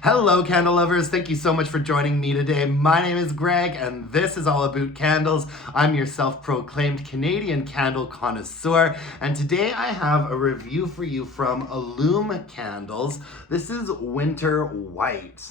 Hello, candle lovers. Thank you so much for joining me today. My name is Greg, and this is all about candles. I'm your self-proclaimed Canadian candle connoisseur, and today I have a review for you from Illume candles. This is Winter White.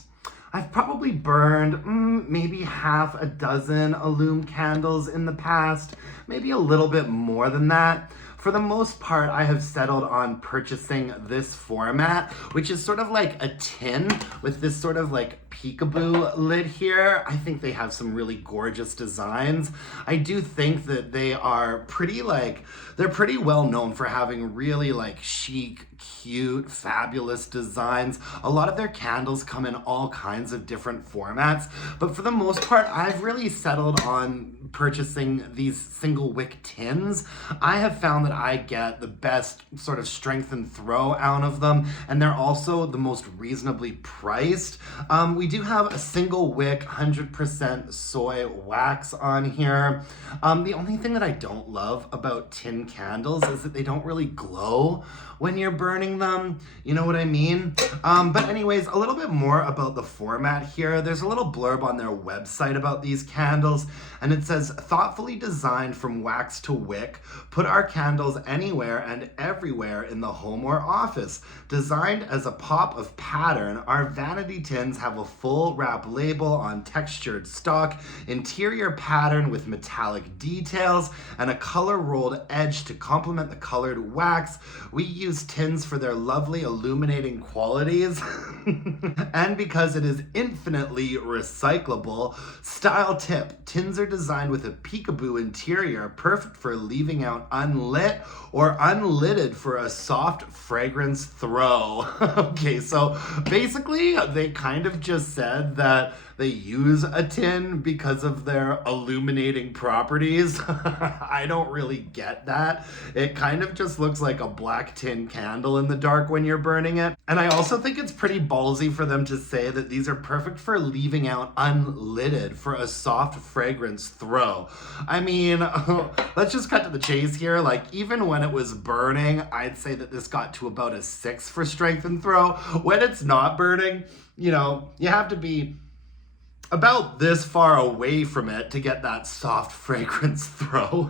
I've probably burned maybe half a dozen Illume candles in the past, maybe a little bit more than that. For the most part, I have settled on purchasing this format, which is sort of like a tin with this sort of like peekaboo lid here. I think they have some really gorgeous designs. I do think that they are they're pretty well known for having really like chic, cute, fabulous designs. A lot of their candles come in all kinds of different formats, but for the most part, I've really settled on purchasing these single wick tins. I have found that I get the best sort of strength and throw out of them, and they're also the most reasonably priced. We do have a single wick 100% soy wax on here. The only thing that I don't love about tin candles is that they don't really glow when you're burning them. You know what I mean? But anyways, a little bit more about the format here. There's a little blurb on their website about these candles, and it says, thoughtfully designed from wax to wick, put our candles anywhere and everywhere in the home or office. Designed as a pop of pattern, our vanity tins have a full wrap label on textured stock, interior pattern with metallic details, and a color rolled edge to complement the colored wax. We use tins for their lovely illuminating qualities and because it is infinitely recyclable. Style tip: tins are designed with a peekaboo interior, perfect for leaving out unlit or unlidded for a soft fragrance throw. Okay, so basically they kind of just said that they use a tin because of their illuminating properties. I don't really get that. It kind of just looks like a black tin candle in the dark when you're burning it. And I also think it's pretty ballsy for them to say that these are perfect for leaving out unlidded for a soft fragrance throw. I mean, let's just cut to the chase here. Like, even when it was burning, I'd say that this got to about a 6 for strength and throw. When it's not burning, you know, you have to be about this far away from it to get that soft fragrance throw.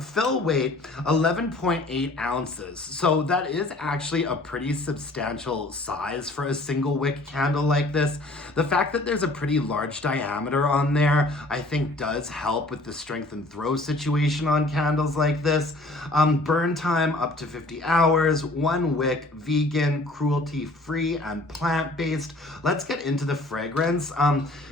Fill weight 11.8 ounces. So that is actually a pretty substantial size for a single wick candle like this. The fact that there's a pretty large diameter on there, I think does help with the strength and throw situation on candles like this. Burn time up to 50 hours, one wick, vegan, cruelty-free, and plant-based. Let's get into the fragrance.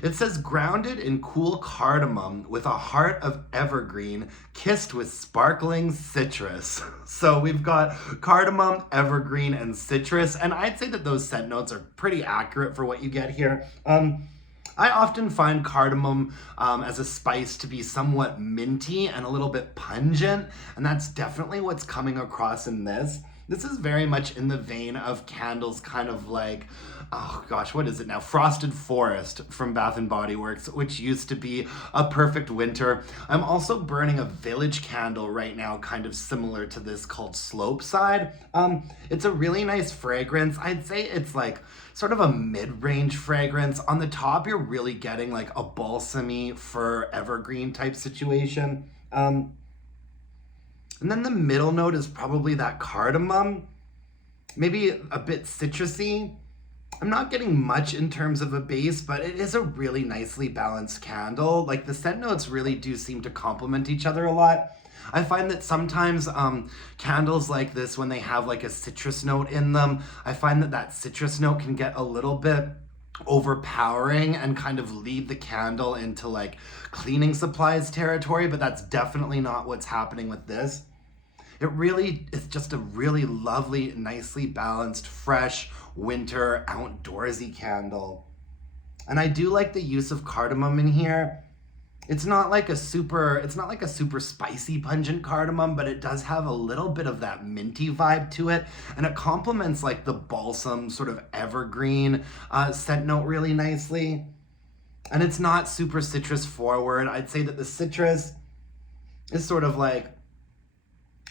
It says grounded in cool cardamom with a heart of evergreen, kissed with sparkling citrus. So we've got cardamom, evergreen, and citrus, and I'd say that those scent notes are pretty accurate for what you get here. I often find cardamom as a spice to be somewhat minty and a little bit pungent, and that's definitely what's coming across in this. This is very much in the vein of candles kind of like, oh gosh, what is it now? Frosted Forest from Bath & Body Works, which used to be a perfect winter. I'm also burning a Village candle right now, kind of similar to this, called Slope Side. It's a really nice fragrance. I'd say it's like sort of a mid-range fragrance. On the top, you're really getting like a balsamy fir evergreen type situation. And then the middle note is probably that cardamom, maybe a bit citrusy. I'm not getting much in terms of a base, but it is a really nicely balanced candle. Like, the scent notes really do seem to complement each other a lot. I find that sometimes candles like this, when they have like a citrus note in them, I find that that citrus note can get a little bit overpowering and kind of lead the candle into like cleaning supplies territory, but that's definitely not what's happening with this. It really is just a really lovely, nicely balanced, fresh, winter, outdoorsy candle. And I do like the use of cardamom in here. It's not like a super spicy, pungent cardamom, but it does have a little bit of that minty vibe to it, and it complements like the balsam sort of evergreen scent note really nicely. And it's not super citrus forward. I'd say that the citrus is sort of like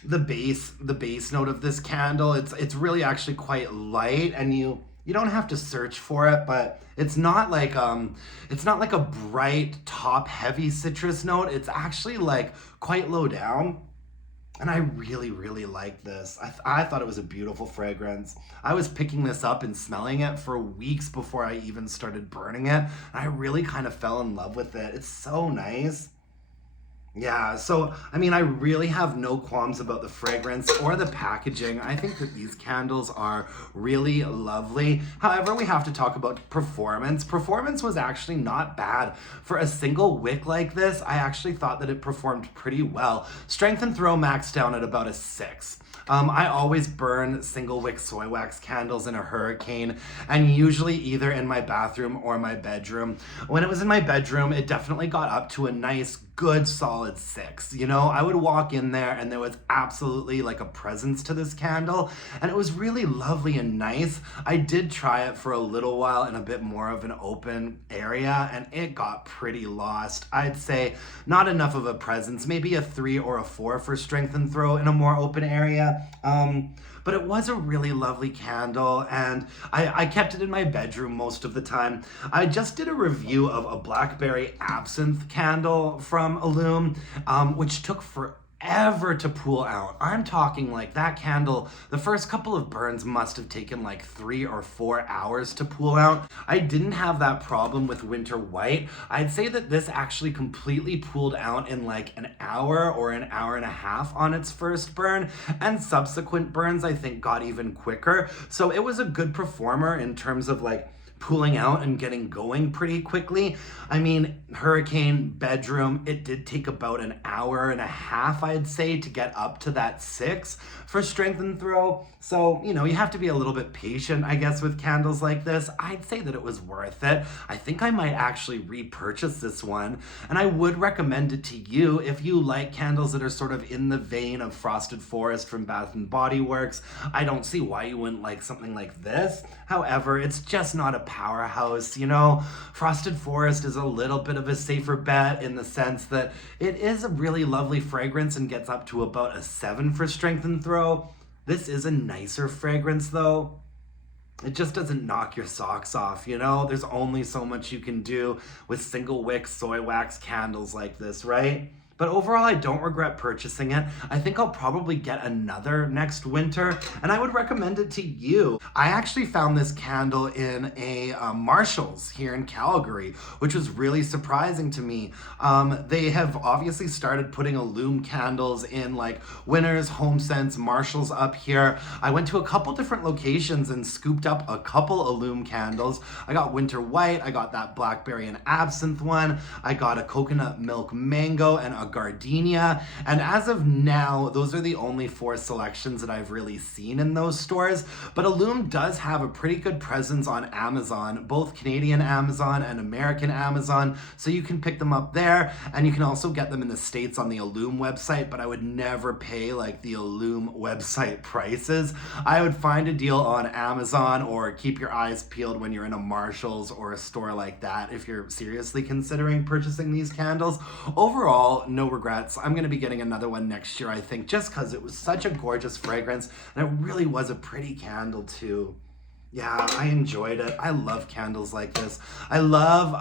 the base note of this candle. It's really actually quite light, and you don't have to search for it, but it's not like a bright top heavy citrus note. It's actually like quite low down. And I really, really like this. I thought it was a beautiful fragrance. I was picking this up and smelling it for weeks before I even started burning it. And I really kind of fell in love with it. It's so nice. Yeah, so I mean, I really have no qualms about the fragrance or the packaging. I think that these candles are really lovely. However, we have to talk about performance. Performance was actually not bad. For a single wick like this, I actually thought that it performed pretty well. Strength and throw maxed down at about a 6. I always burn single wick soy wax candles in a hurricane, and usually either in my bathroom or my bedroom. When it was in my bedroom, it definitely got up to a nice, good, solid 6. You know, I would walk in there and there was absolutely like a presence to this candle, and it was really lovely and nice. I did try it for a little while in a bit more of an open area, and it got pretty lost. I'd say not enough of a presence, maybe a 3 or a 4 for strength and throw in a more open area. But it was a really lovely candle, and I kept it in my bedroom most of the time. I just did a review of a blackberry absinthe candle from Illume, which took forever to pull out. I'm talking like that candle, the first couple of burns must have taken like 3 or 4 hours to pull out. I didn't have that problem with Winter White. I'd say that this actually completely pulled out in like an hour or an hour and a half on its first burn, and subsequent burns I think got even quicker. So it was a good performer in terms of like pulling out and getting going pretty quickly. I mean, hurricane, bedroom, it did take about an hour and a half, I'd say, to get up to that 6 for strength and throw. So, you know, you have to be a little bit patient, I guess, with candles like this. I'd say that it was worth it. I think I might actually repurchase this one, and I would recommend it to you if you like candles that are sort of in the vein of Frosted Forest from Bath and Body Works. I don't see why you wouldn't like something like this. However, it's just not a powerhouse, you know. Frosted Forest is a little bit of a safer bet in the sense that it is a really lovely fragrance and gets up to about a 7 for strength and throw. This is a nicer fragrance though. It just doesn't knock your socks off, you know? There's only so much you can do with single wick soy wax candles like this, right? But overall, I don't regret purchasing it. I think I'll probably get another next winter, and I would recommend it to you. I actually found this candle in a Marshall's here in Calgary, which was really surprising to me. They have obviously started putting Illume candles in like Winners, HomeSense, Marshall's up here. I went to a couple different locations and scooped up a couple Illume candles. I got Winter White, I got that blackberry and absinthe one, I got a coconut milk mango, and a gardenia, and as of now those are the only 4 selections that I've really seen in those stores. But Illume does have a pretty good presence on Amazon, both Canadian Amazon and American Amazon, so you can pick them up there, and you can also get them in the States on the Illume website, but I would never pay like the Illume website prices. I would find a deal on Amazon, or keep your eyes peeled when you're in a Marshall's or a store like that if you're seriously considering purchasing these candles. Overall, no regrets. I'm going to be getting another one next year, I think, just because it was such a gorgeous fragrance, and it really was a pretty candle too. Yeah, I enjoyed it. I love candles like this. I love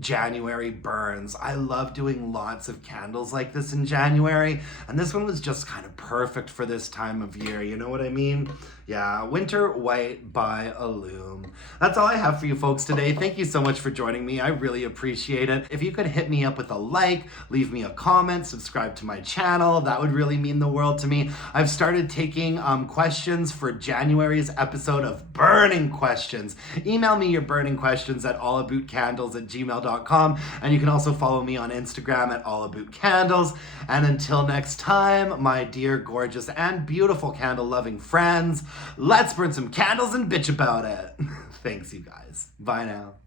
January burns. I love doing lots of candles like this in January, and this one was just kind of perfect for this time of year, you know what I mean? Yeah, Winter White by Illume. That's all I have for you folks today. Thank you so much for joining me. I really appreciate it. If you could hit me up with a like, leave me a comment, subscribe to my channel, that would really mean the world to me. I've started taking questions for January's episode of Burning Questions. Email me your burning questions at allaboutcandles@gmail.com, and you can also follow me on Instagram at allaboutcandles. And until next time, my dear, gorgeous, and beautiful candle-loving friends, let's burn some candles and bitch about it. Thanks, you guys. Bye now.